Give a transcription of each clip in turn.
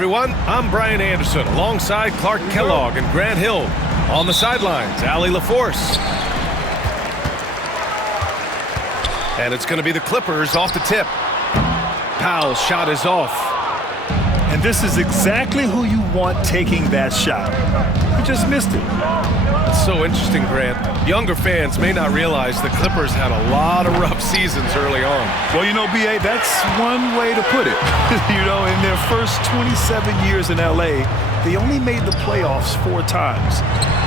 everyone. I'm Brian Anderson alongside Clark Kellogg and Grant Hill. On the sidelines, Allie LaForce. And it's going to be the Clippers off the tip. Powell's shot is off. And this is exactly who you want taking that shot. He just missed it. It's so interesting, Grant. Younger fans may not realize the Clippers had a lot of rough seasons early on. Well, you know, B.A., that's one way to put it. You know, in their first 27 years in L.A., they only made the playoffs 4 times.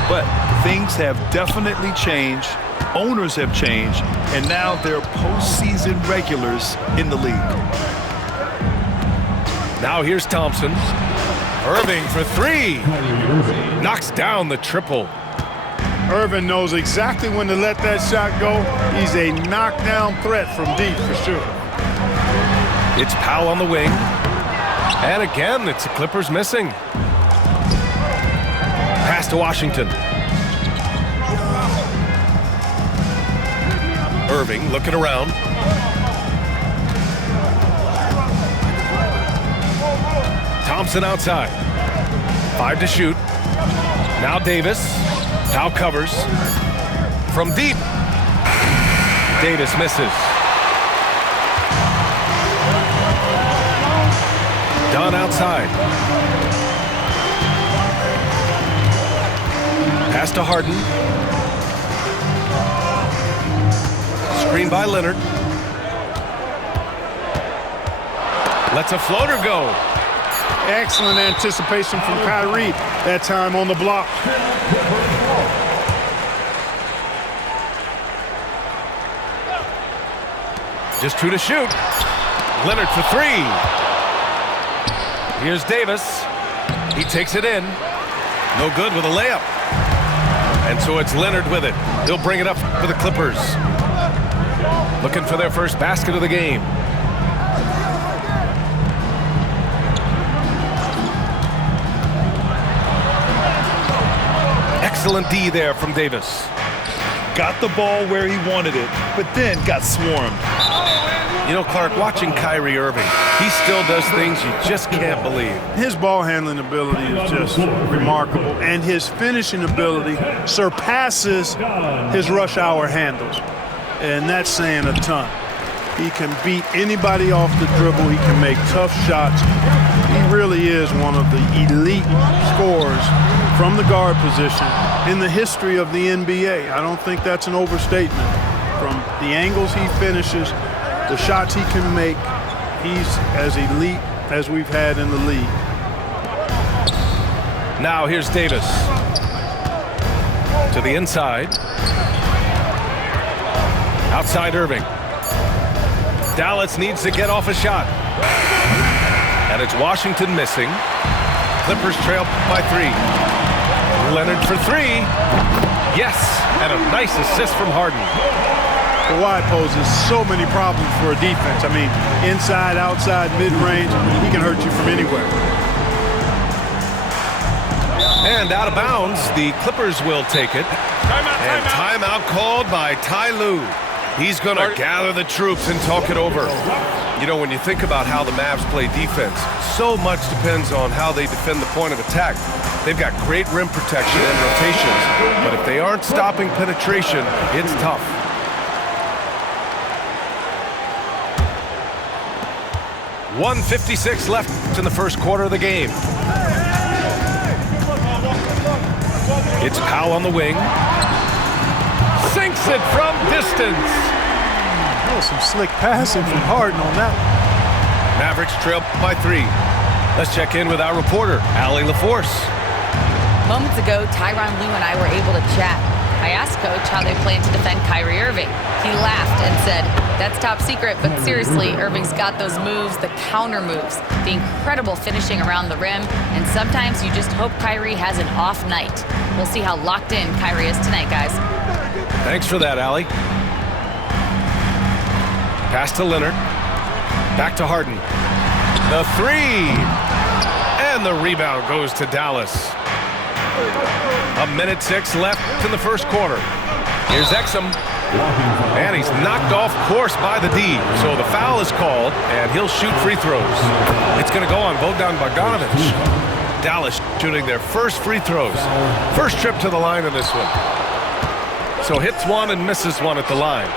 But things have definitely changed. Owners have changed. And now they're postseason regulars in the league. Now here's Thompson. Irving for 3. Knocks down the triple. Irving knows exactly when to let that shot go. He's a knockdown threat from deep for sure. It's Powell on the wing. And again, it's the Clippers missing. Pass to Washington. Irving looking around. Thompson outside. 5 to shoot. Now Davis. Powell covers. From deep. Davis misses. Dunn outside. Pass to Harden. Screen by Leonard. Lets a floater go. Excellent anticipation from Kyrie, that time on the block. Just 2 to shoot. Leonard for 3. Here's Davis. He takes it in. No good with a layup. And so it's Leonard with it. He'll bring it up for the Clippers. Looking for their first basket of the game. Excellent D there from Davis. Got the ball where he wanted it, but then got swarmed. You know, Clark, watching Kyrie Irving, he still does things you just can't believe. His ball handling ability is just remarkable, and his finishing ability surpasses his rush hour handles. And that's saying a ton. He can beat anybody off the dribble. He can make tough shots. He really is one of the elite scorers from the guard position in the history of the NBA. I don't think that's an overstatement. From the angles he finishes, the shots he can make, he's as elite as we've had in the league. Now here's Davis. To the inside. Outside Irving. Dallas needs to get off a shot. And it's Washington missing. Clippers trail by 3. Leonard for 3. Yes, and a nice assist from Harden. Kawhi poses so many problems for a defense. I mean, inside, outside, mid-range, he can hurt you from anywhere. And out of bounds, the Clippers will take it. And timeout called by Ty Lue. He's going to gather the troops and talk it over. You know, when you think about how the Mavs play defense, so much depends on how they defend the point of attack. They've got great rim protection and rotations, but if they aren't stopping penetration, it's tough. .156 left in the first quarter of the game. It's Powell on the wing. Sinks it from distance. Oh, some slick passing from Harden on that one. Mavericks trail by 3. Let's check in with our reporter, Allie LaForce. Moments ago, Tyronn Lue and I were able to chat. I asked Coach how they plan to defend Kyrie Irving. He laughed and said, "That's top secret, but seriously, Irving's got those moves, the counter moves, the incredible finishing around the rim, and sometimes you just hope Kyrie has an off night." We'll see how locked in Kyrie is tonight, guys. Thanks for that, Allie. Pass to Leonard. Back to Harden. The 3. And the rebound goes to Dallas. 1:06 left in the first quarter. Here's Exum. And he's knocked off course by the D. So the foul is called, and he'll shoot free throws. It's going to go on Bogdan Bogdanovic. Dallas shooting their first free throws. First trip to the line in this one. So hits one and misses one at the line.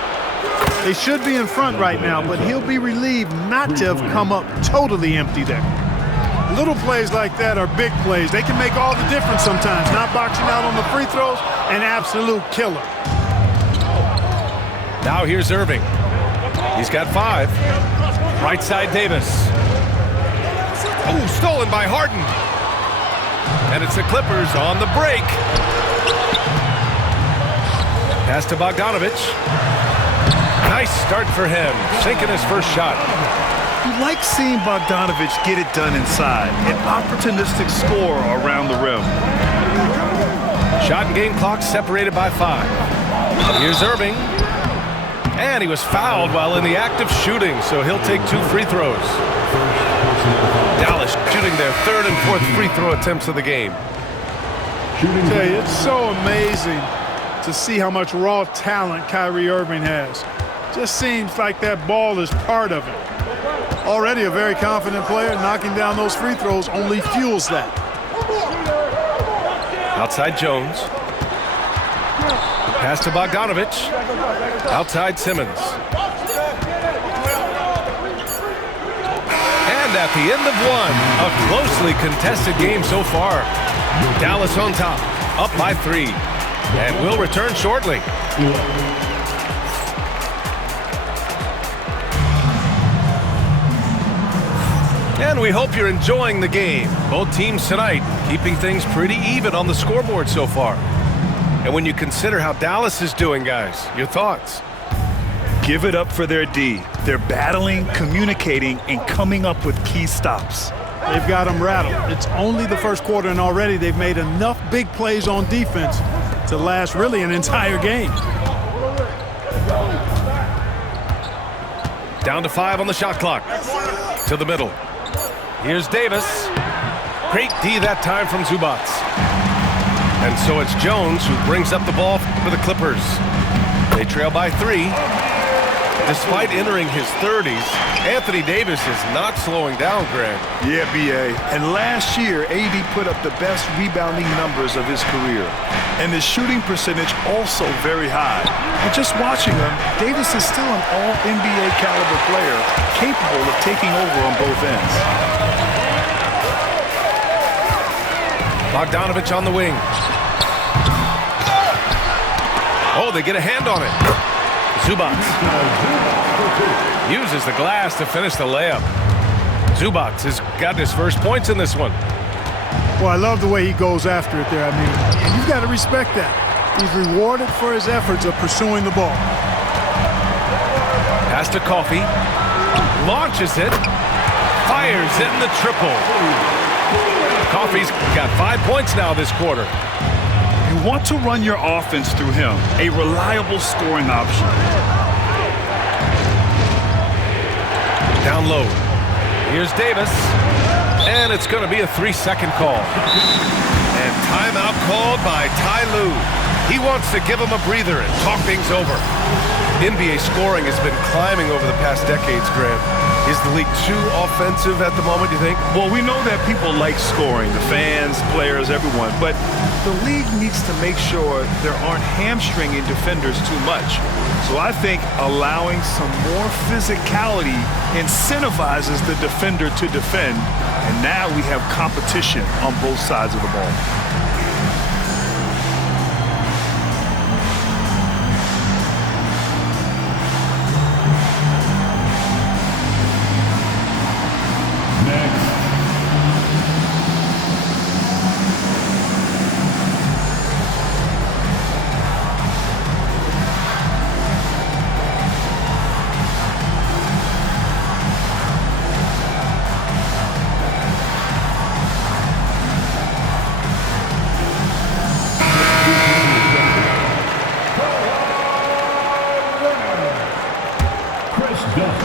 They should be in front right now, but he'll be relieved not to have come up totally empty there. Little plays like that are big plays. They can make all the difference sometimes. Not boxing out on the free throws, an absolute killer. Now here's Irving. He's got 5. Right side Davis. Oh, stolen by Harden. And it's the Clippers on the break. Pass to Bogdanovic. Nice start for him, sinking his first shot. You like seeing Bogdanovic get it done inside. An opportunistic score around the rim. Shot and game clock separated by 5. Here's Irving. And he was fouled while in the act of shooting, so he'll take 2 free throws. Dallas shooting their 3rd and 4th free throw attempts of the game. I tell you, it's so amazing to see how much raw talent Kyrie Irving has. Just seems like that ball is part of it. Already a very confident player, knocking down those free throws only fuels that. Outside Jones. Pass to Bogdanovic. Outside Simmons. And at the end of one, a closely contested game so far. Dallas on top, up by 3. And will return shortly. And we hope you're enjoying the game. Both teams tonight keeping things pretty even on the scoreboard so far. And when you consider how Dallas is doing, guys, your thoughts? Give it up for their D. They're battling, communicating, and coming up with key stops. They've got them rattled. It's only the first quarter, and already they've made enough big plays on defense to last really an entire game. Down to 5 on the shot clock. To the middle. Here's Davis. Great D that time from Zubac. And so it's Jones who brings up the ball for the Clippers. They trail by 3. Despite entering his 30s, Anthony Davis is not slowing down, Grant. Yeah, B.A. And last year, AD put up the best rebounding numbers of his career. And his shooting percentage also very high. And just watching him, Davis is still an all-NBA caliber player, capable of taking over on both ends. Bogdanovic on the wing. Oh, they get a hand on it. Zubac uses the glass to finish the layup. Zubac has got his first points in this one. Well, I love the way he goes after it there. I mean, and you've got to respect that. He's rewarded for his efforts of pursuing the ball. Pass to Coffey. Launches it. Fires in the triple. Coffey's got 5 points now this quarter. You want to run your offense through him, a reliable scoring option. Down low. Here's Davis. And it's going to be a 3-second call. And timeout called by Ty Lue. He wants to give him a breather and talk things over. NBA scoring has been climbing over the past decades, Grant. Is the league too offensive at the moment, you think? Well, we know that people like scoring, the fans, players, everyone, but the league needs to make sure there aren't hamstringing defenders too much. So I think allowing some more physicality incentivizes the defender to defend, and now we have competition on both sides of the ball.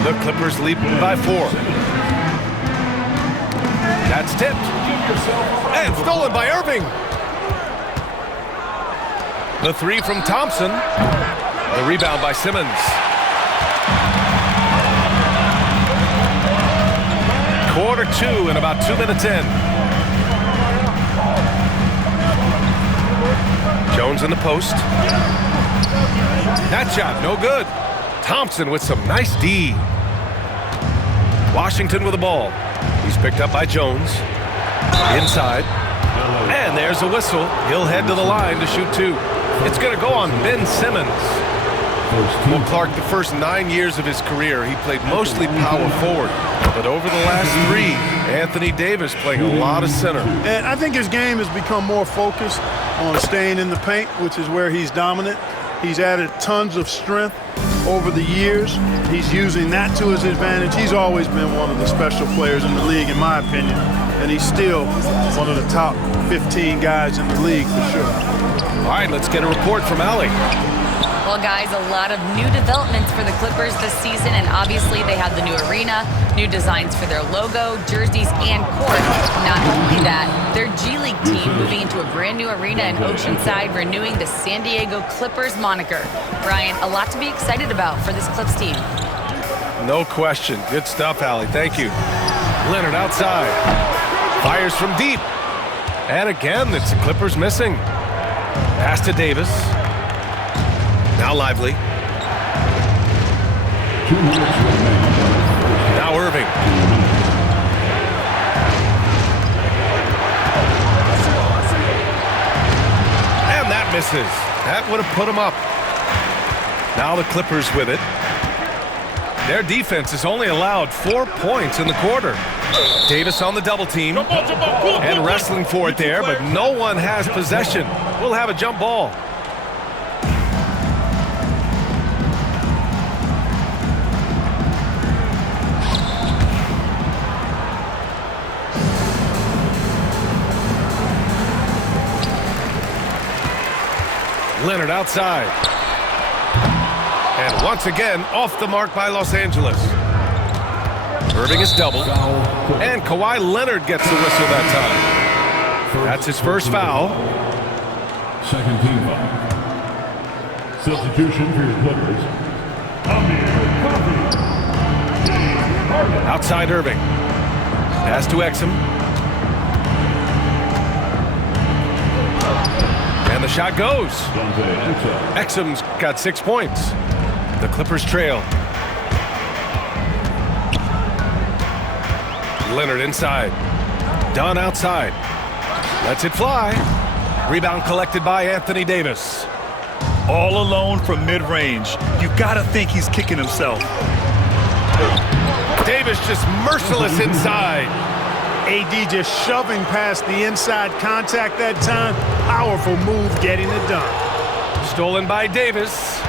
The Clippers lead by 4. That's tipped. And stolen by Irving. The 3 from Thompson. The rebound by Simmons. Quarter 2 and about 2 minutes in. Jones in the post. That shot, no good. Thompson with some nice D. Washington with the ball. He's picked up by Jones. Inside. And there's a whistle. He'll head to the line to shoot 2. It's going to go on Ben Simmons. Well, Clark, the first 9 years of his career, he played mostly power forward. But over the last 3, Anthony Davis playing a lot of center. And I think his game has become more focused on staying in the paint, which is where he's dominant. He's added tons of strength over the years. He's using that to his advantage. He's always been one of the special players in the league, in my opinion. And he's still one of the top 15 guys in the league for sure. All right, let's get a report from Allie. Well, guys, a lot of new developments for the Clippers this season, and obviously they have the new arena, new designs for their logo, jerseys, and court. Not only that, their G League team moving into a brand new arena in Oceanside, renewing the San Diego Clippers moniker. Brian, a lot to be excited about for this Clips team. No question. Good stuff, Allie. Thank you. Leonard outside. Fires from deep. And again, it's the Clippers missing. Pass to Davis. Now Lively. Now Irving. And that misses. That would have put him up. Now the Clippers with it. Their defense has only allowed 4 points in the quarter. Davis on the double team and wrestling for it there, but no one has possession. We'll have a jump ball. Leonard outside. And once again, off the mark by Los Angeles. Irving is doubled. And Kawhi Leonard gets the whistle that time. That's his first foul. Second team foul. Substitution for your Clippers. Outside Irving. Pass to Exum. And the shot goes. Exum's got 6 points. The Clippers trail. Leonard inside. Dunn outside. Lets it fly. Rebound collected by Anthony Davis. All alone from mid-range. You gotta think he's kicking himself. Davis just merciless inside. AD just shoving past the inside contact that time. Powerful move getting it done. Stolen by Davis.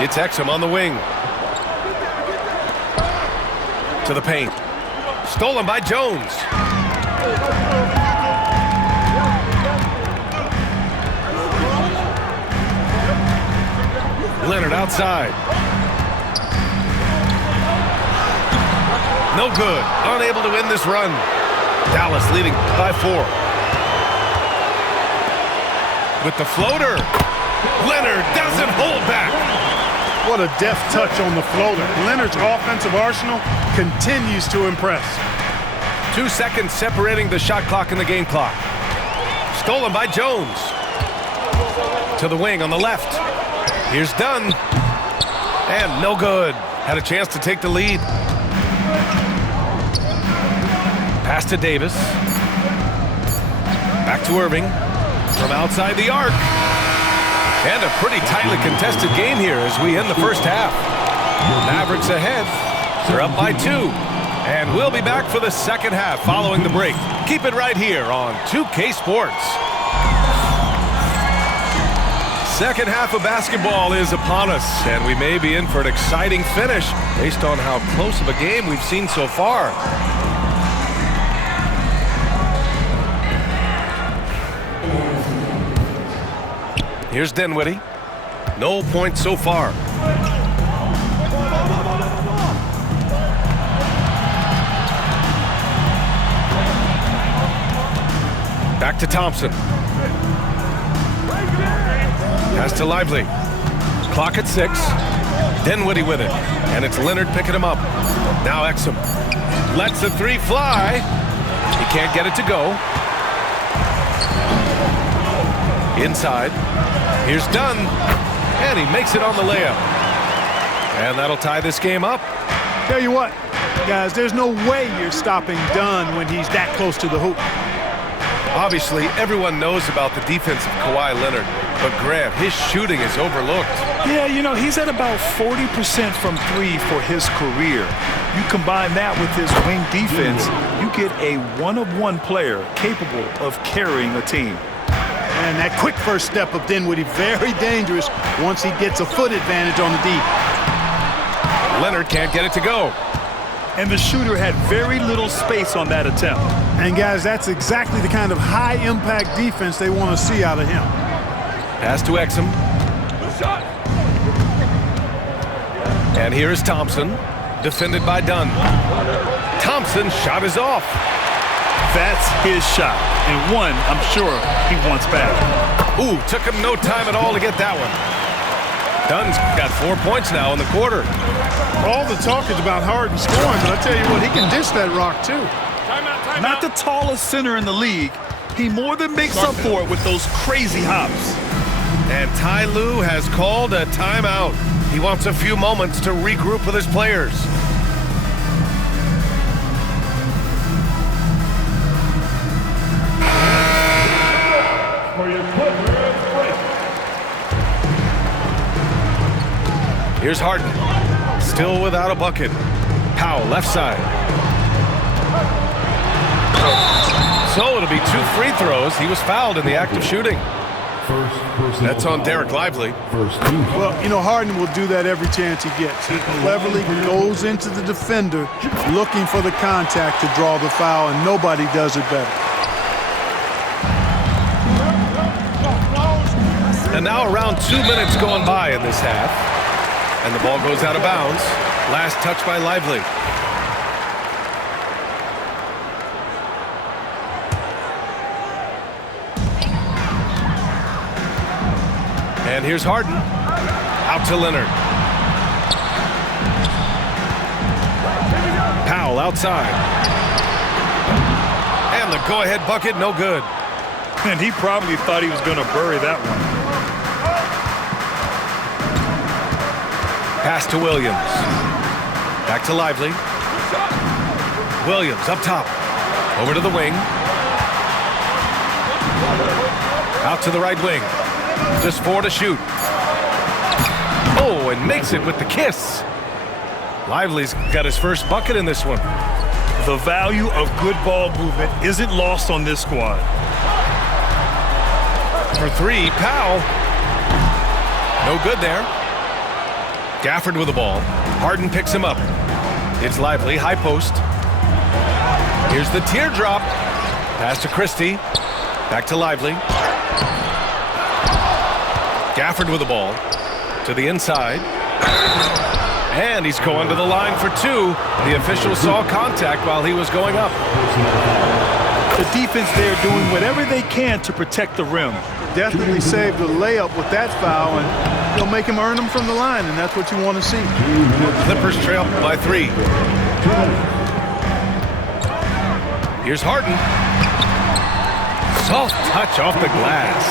It's Exum on the wing. To the paint. Stolen by Jones. Leonard outside. No good. Unable to win this run. Dallas leading by 4. With the floater. Leonard doesn't hold back. What a deft touch on the floater. Leonard's offensive arsenal continues to impress. 2 seconds separating the shot clock and the game clock. Stolen by Jones. To the wing on the left. Here's Dunn. And no good. Had a chance to take the lead. Pass to Davis. Back to Irving. From outside the arc. And a pretty tightly contested game here as we end the first half. Mavericks ahead. They're up by 2. And we'll be back for the second half following the break. Keep it right here on 2K Sports. Second half of basketball is upon us, and we may be in for an exciting finish based on how close of a game we've seen so far. Here's Dinwiddie. No points so far. Back to Thompson. Pass to Lively. Clock at 6. Dinwiddie with it. And it's Leonard picking him up. Now Exum. Lets the three fly. He can't get it to go. Inside. Here's Dunn. And he makes it on the layup. And that'll tie this game up. Tell you what, guys, there's no way you're stopping Dunn when he's that close to the hoop. Obviously, everyone knows about the defense of Kawhi Leonard, but Grant, his shooting is overlooked. Yeah, you know, he's at about 40% from 3 for his career. You combine that with his wing defense, you get a one-of-one player capable of carrying a team. And that quick first step of Dinwiddie, very dangerous once he gets a foot advantage on the D. Leonard can't get it to go. And the shooter had very little space on that attempt. And guys, that's exactly the kind of high-impact defense they want to see out of him. Pass to Exum. And here is Thompson, defended by Dunn. Thompson's shot is off. That's his shot, and one I'm sure he wants back. Ooh, took him no time at all to get that one. Dunn's got 4 points now in the quarter. All the talk is about Harden scoring, but I tell you what, he can dish that rock too. Not the tallest center in the league, he more than makes up for it with those crazy hops. And Ty Lue has called a timeout. He wants a few moments to regroup with his players. Here's Harden, still without a bucket. Powell, left side. So it'll be 2 free throws. He was fouled in the act of shooting. That's on Derek Lively. Well, you know, Harden will do that every chance he gets. He cleverly goes into the defender looking for the contact to draw the foul, and nobody does it better. And now around 2 minutes going by in this half. And the ball goes out of bounds. Last touch by Lively. And here's Harden. Out to Leonard. Powell outside. And the go-ahead bucket, no good. And he probably thought he was going to bury that one. Pass to Williams. Back to Lively. Williams up top. Over to the wing. Out to the right wing. Just 4 to shoot. Oh, and makes it with the kiss. Lively's got his first bucket in this one. The value of good ball movement isn't lost on this squad. For 3, Powell. No good there. Gafford with the ball. Harden picks him up. It's Lively, high post. Here's the teardrop. Pass to Christie. Back to Lively. Gafford with the ball. To the inside. And he's going to the line for 2. The official saw contact while he was going up. The defense there doing whatever they can to protect the rim. Definitely saved the layup with that foul, and he'll make him earn them from the line, and that's what you want to see. Clippers trail by 3. Here's Harden. Soft touch off the glass.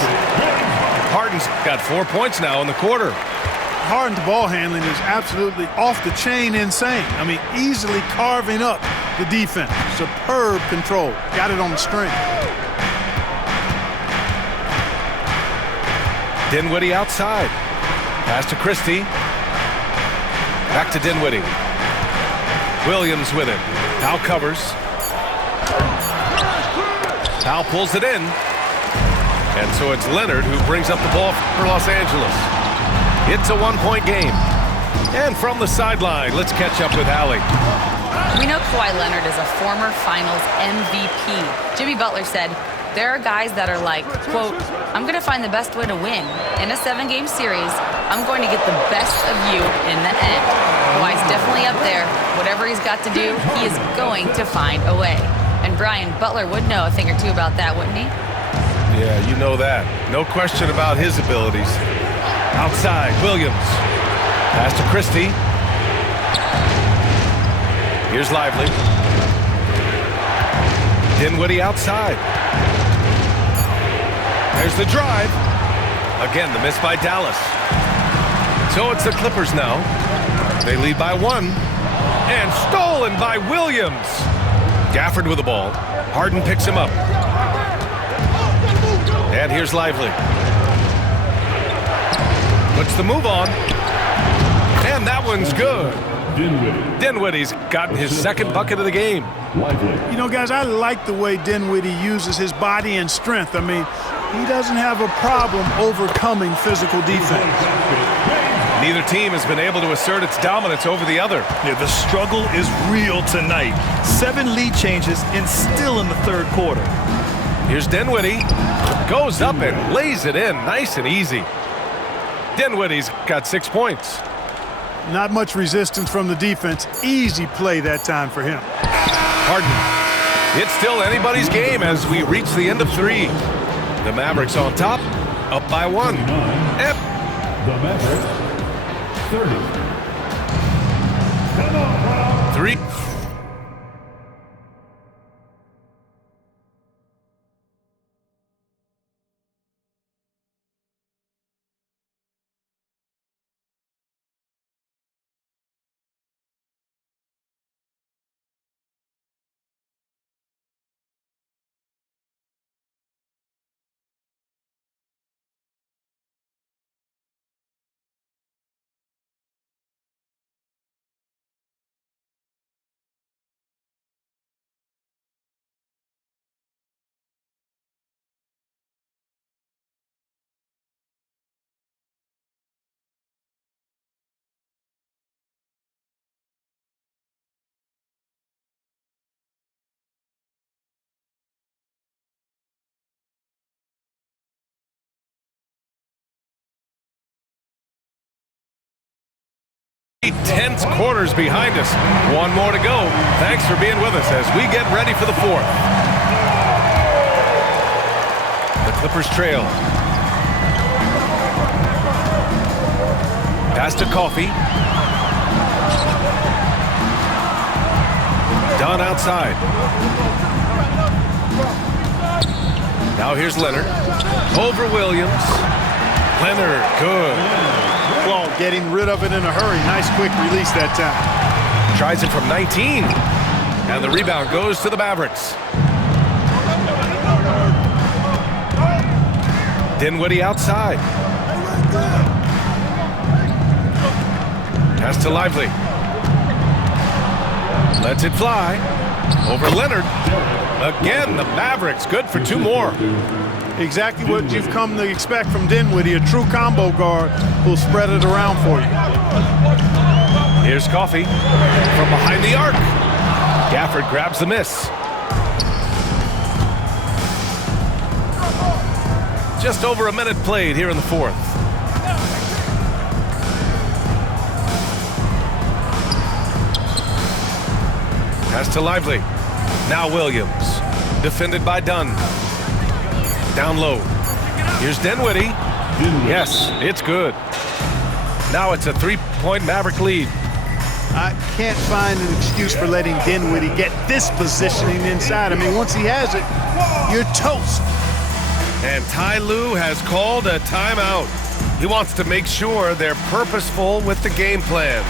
Harden's got 4 points now in the quarter. Harden's ball handling is absolutely off the chain insane. I mean, easily carving up the defense. Superb control. Got it on the string. Dinwiddie outside. Pass to Christie. Back to Dinwiddie. Williams with it. Powell covers. Powell pulls it in. And so it's Leonard who brings up the ball for Los Angeles. It's a 1-point game. And from the sideline, let's catch up with Allie. We know Kawhi Leonard is a former Finals MVP. Jimmy Butler said, there are guys that are like, quote, I'm going to find the best way to win. In a 7-game series, I'm going to get the best of you in the end. Kawhi's definitely up there. Whatever he's got to do, he is going to find a way. And Brian, Butler would know a thing or two about that, wouldn't he? Yeah, you know that. No question about his abilities. Outside, Williams. Pass to Christie. Here's Lively. Dinwiddie outside. There's the drive. Again, the miss by Dallas. So it's the Clippers now. They lead by 1. And stolen by Williams. Gafford with the ball. Harden picks him up. And here's Lively. Puts the move on. And that one's good. Dinwiddie's gotten his second bucket of the game. You know, guys, I like the way Dinwiddie uses his body and strength. I mean, he doesn't have a problem overcoming physical defense. Neither team has been able to assert its dominance over the other. Yeah, the struggle is real tonight. 7 lead changes and still in the third quarter. Here's Dinwiddie. Goes up and lays it in nice and easy. Dinwiddie's got 6 points. Not much resistance from the defense. Easy play that time for him. Harden. It's still anybody's game as we reach the end of 3. The Mavericks on top, up by 1. The Mavericks, 30. 3. Tense quarters behind us. 1 more to go. Thanks for being with us as we get ready for the 4th. The Clippers trail. Pass to Coffey. Dunn outside. Now here's Leonard. Over Williams. Leonard, good. Well, getting rid of it in a hurry. Nice quick release that time. Tries it from 19. And the rebound goes to the Mavericks. Dinwiddie outside. Pass to Lively. Lets it fly. Over Leonard. Again, the Mavericks good for 2 more. Exactly what you've come to expect from Dinwiddie, a true combo guard who'll spread it around for you. Here's Coffey from behind the arc. Gafford grabs the miss. Just over a minute played here in the 4th. Pass to Lively. Now Williams. Defended by Dunn. Down low. Here's Dinwiddie. Yes, it's good. Now it's a 3-point Maverick lead. I can't find an excuse for letting Dinwiddie get this positioning inside. I mean, once he has it, you're toast. And Ty Lue has called a timeout. He wants to make sure they're purposeful with the game plan.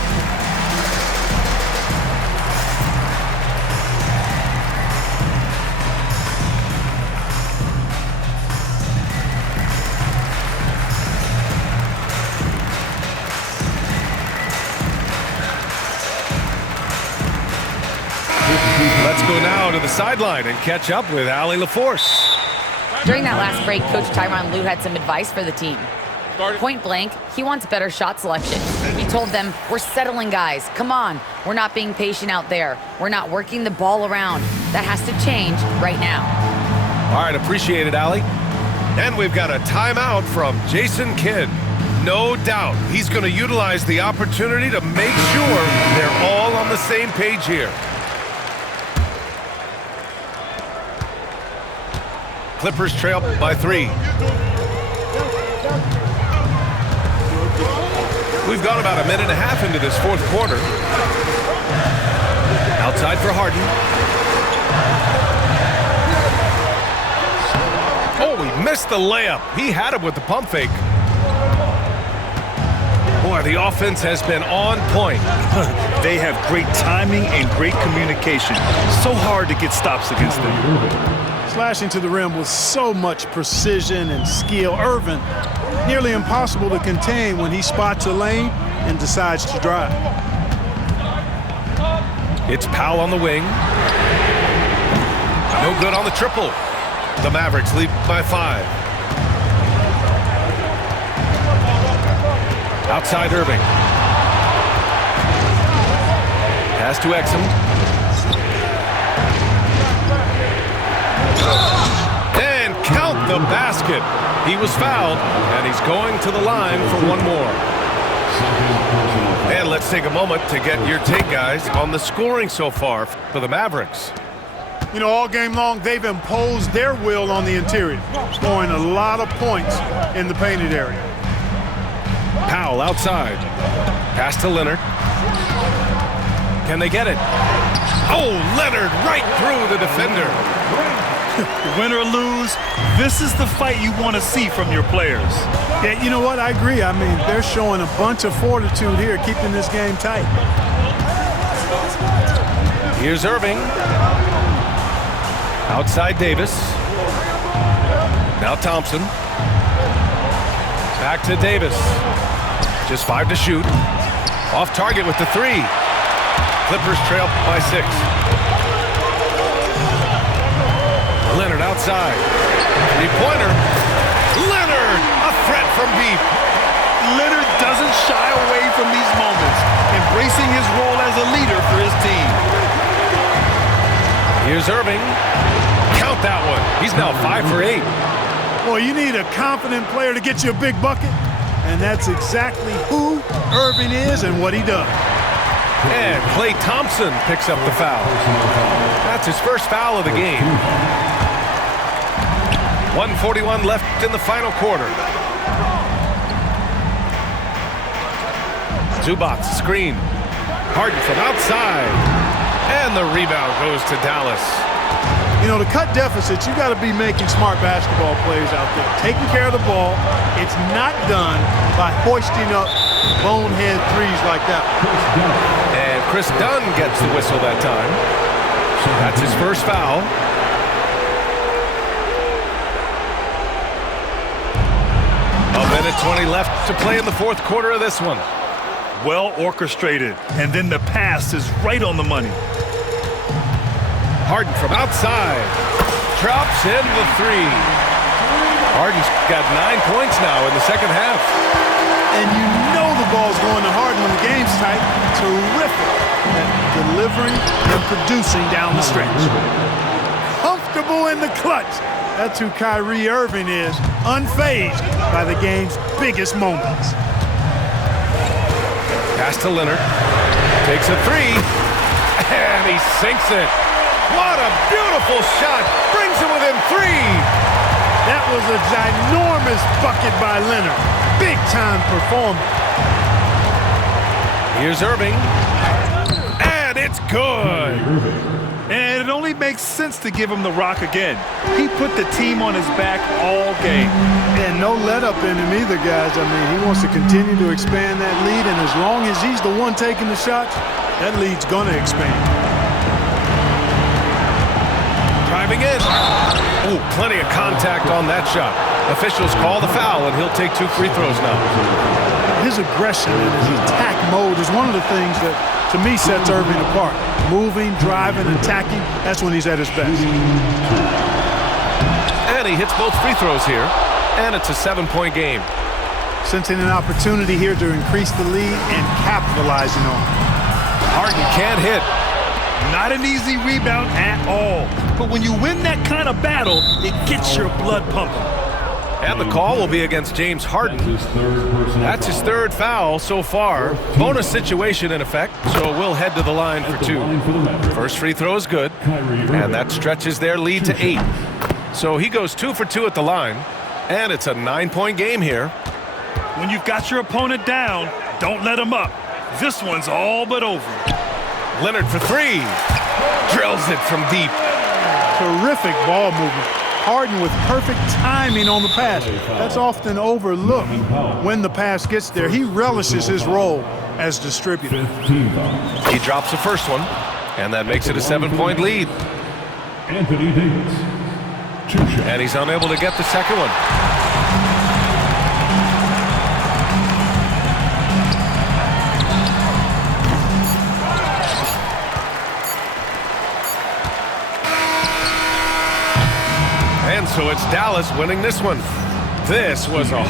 Let's go now to the sideline and catch up with Allie LaForce. During that last break, Coach Tyronn Lue had some advice for the team. Point blank, he wants better shot selection. He told them, we're settling guys. Come on. We're not being patient out there. We're not working the ball around. That has to change right now. All right, appreciate it, Allie. And we've got a timeout from Jason Kidd. No doubt he's going to utilize the opportunity to make sure they're all on the same page here. Clippers trail by 3. We've gone about a minute and a half into this fourth quarter. Outside for Harden. Oh, he missed the layup. He had it with the pump fake. Boy, the offense has been on point. They have great timing and great communication. So hard to get stops against them. Slashing to the rim with so much precision and skill. Irvin, nearly impossible to contain when he spots a lane and decides to drive. It's Powell on the wing. No good on the triple. The Mavericks lead by 5. Outside Irving. Pass to Exum. And count the basket. He was fouled, and he's going to the line for one more. And let's take a moment to get your take, guys, on the scoring so far for the Mavericks. You know, all game long, they've imposed their will on the interior, scoring a lot of points in the painted area. Powell outside. Pass to Leonard. Can they get it? Oh, Leonard right through the defender. Win or lose, this is the fight you want to see from your players. Yeah, you know what? I agree. I mean, they're showing a bunch of fortitude here, keeping this game tight. Here's Irving. Outside Davis. Now Thompson. Back to Davis. Just 5 to shoot. Off target with the 3. Clippers trail by 6. Leonard outside. 3-pointer. Leonard, a threat from deep. Leonard doesn't shy away from these moments, embracing his role as a leader for his team. Here's Irving. Count that one. He's now 5 for 8. Boy, you need a confident player to get you a big bucket, and that's exactly who Irving is and what he does. And Klay Thompson picks up the foul. That's his first foul of the game. 1:41 left in the final quarter. Zubac screen. Harden from outside. And the rebound goes to Dallas. You know, to cut deficits, you got to be making smart basketball plays out there. Taking care of the ball. It's not done by hoisting up bonehead threes like that. And Chris Dunn gets the whistle that time. That's his first foul. A minute 20 left to play in the fourth quarter of this one. Well orchestrated, and then the pass is right on the money. Harden from outside. Drops in the 3. Harden's got 9 points now in the second half. And you know the ball's going to Harden when the game's tight. Terrific at delivering and producing down the stretch. Comfortable in the clutch. That's who Kyrie Irving is, unfazed by the game's biggest moments. Pass to Leonard. Takes a 3. And he sinks it. What a beautiful shot. Brings it within 3. That was a ginormous bucket by Leonard. Big-time performance. Here's Irving. And it's good. And it only makes sense to give him the rock again. He put the team on his back all game. And no let-up in him either, guys. I mean, he wants to continue to expand that lead, and as long as he's the one taking the shots, that lead's going to expand. Driving in. Oh, plenty of contact on that shot. Officials call the foul, and he'll take 2 free throws now. His aggression and his attack mode is one of the things that, to me, sets Irving apart. Moving, driving, attacking, that's when he's at his best. And he hits both free throws here, and it's a 7-point game. Sensing an opportunity here to increase the lead and capitalizing on it. Harden can't hit. Not an easy rebound at all. But when you win that kind of battle, it gets your blood pumping. And the call will be against James Harden. That's his third foul so far. Bonus situation in effect, so we'll head to the line for 2. First free throw is good, and that stretches their lead to 8. So he goes 2 for 2 at the line, and it's a 9-point game here. When you've got your opponent down, Don't let him up. This one's all but over. Leonard for three. Drills it from deep. Terrific ball movement. Harden with perfect timing on the pass. That's often overlooked when the pass gets there. He relishes his role as distributor. 15 foul. He drops the first one, and that makes it a 7-point lead. Anthony Davis. 2 shots. And he's unable to get the second one. And so it's Dallas winning this one. This was a